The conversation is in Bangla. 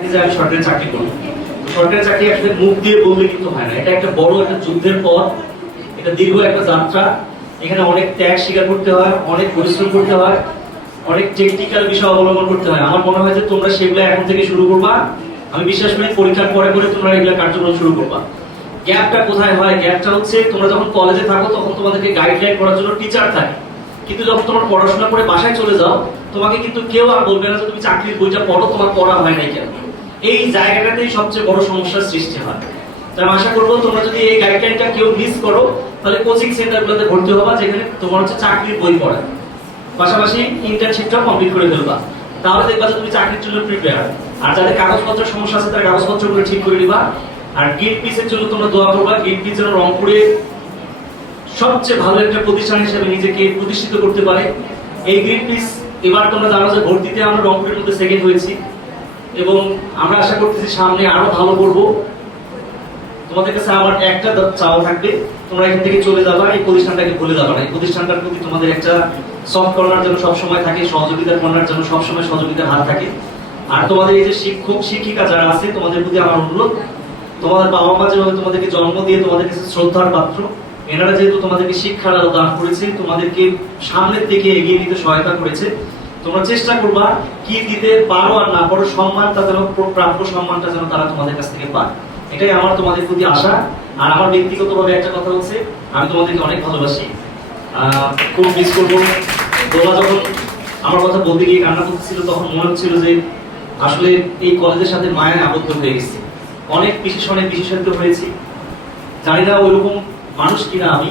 থাকে যে আমি সরকারি চাকরি সরকারি চাকরি আসলে মুখ দিয়ে বললে কিন্তু হয় না। এটা একটা বড় একটা যুদ্ধের এটা দীর্ঘ একটা যাত্রা। এখানে অনেক ত্যাগ স্বীকার করতে হয়, অনেক পরিশ্রম করতে হয়, অনেক টেকনিক্যাল বিষয় অবলম্বন করতে হয়। আমার মনে হয় যে তোমরা সেগুলো এখন থেকে শুরু করবা। আমি বিশ্বাস করি পরীক্ষার পরে পরে তোমরা এগুলো কার্যক্রম শুরু করবা। গ্যাপটা কোথায় হয়? গ্যাপটা হচ্ছে তোমরা যখন কলেজে থাকো, তখন তোমাদেরকে গাইডলাইন করার জন্য টিচার থাকে। কিন্তু যখন তোমার পড়াশোনা করে বাসায় চলে যাও, তোমাকে কিন্তু কেউ আর বলবে না যে তুমি চাকরির বইটা পড়ো, তোমার পড়া হয় নাই কেন? এই জায়গাটাতেই সবচেয়ে বড় সমস্যার সৃষ্টি হয়। তাই আমি আশা করব তোমরা যদি এই গাইডলাইনটা কেউ মিস করো, তাহলে কোচিং সেন্টারগুলোতে ভর্তি হবা, যেখানে তোমার হচ্ছে চাকরির বই পড়া। পাশাপাশি ইন্টার্নশিপটাও কমপ্লিট করে ফেলবা। তাহলে দেখবা যে তুমি চাকরির জন্য প্রিপেয়ার আর যাদের কাগজপত্রের সমস্যা আছে, তার কাগজপত্রগুলো ঠিক করে নিবা। আর গেট পিসের জন্য তোমরা দোয়া করবা গেট পিস যেন রংপুরে সবচেয়ে ভালো একটা প্রতিষ্ঠান হিসেবে নিজেকে প্রতিষ্ঠিত করতে পারে। এই গ্রিন পিস এবার তোমরা জানো যে ভর্তিতে আমরা রংপুরের মধ্যে সেকেন্ড হয়েছি। এবং আমরা আশা করতেছি সামনে আরও ভালো করব। তোমাদের কাছে আমার একটা চাওয়া থাকবে, তোমরা এখান থেকে চলে যাবা, এই প্রতিষ্ঠানটাকে ভুলে যাবা না। এই প্রতিষ্ঠানটার প্রতি তোমাদের একটা সফট কর্নার যেন সবসময় থাকে, সহযোগিতার কর্নার যেন সবসময় সহযোগিতার হাত থাকে। আর তোমাদের এই যে শিক্ষক, শিক্ষিকা যারা আছে, তোমাদের প্রতি আমার অনুরোধ, তোমাদের বাবা মা যেভাবে তোমাদেরকে জন্ম দিয়ে তোমাদের কাছে শ্রদ্ধার পাত্র, এনারা যেহেতু তোমাদেরকে শিক্ষার দান করেছে, তোমাদেরকে সামনের দিকে এগিয়ে নিতে সহায়তা করেছে তোমরা চেষ্টা করবা কি দিতে পারো আর না পারো, সম্মানটা যেন, প্রাপ্য সম্মানটা যেন তারা তোমাদের কাছ থেকে পায়। এটাই আমার তোমাদের প্রতি আশা। আর আমার ব্যক্তিগতভাবে একটা কথা হচ্ছে, আমি তোমাদেরকে অনেক ভালোবাসি। খুব মিস করব। তোমরা যখন আমার কথা বলতে গিয়ে কান্না করতেছিল তখন মনে হচ্ছিল যে আসলে এই কলেজের সাথে মায়ায় আবদ্ধ হয়ে গেছে। অনেক বিশেষ অনেক বিশেষজ্ঞ হয়েছি। জানি না ওইরকম মানুষ কিনা আমি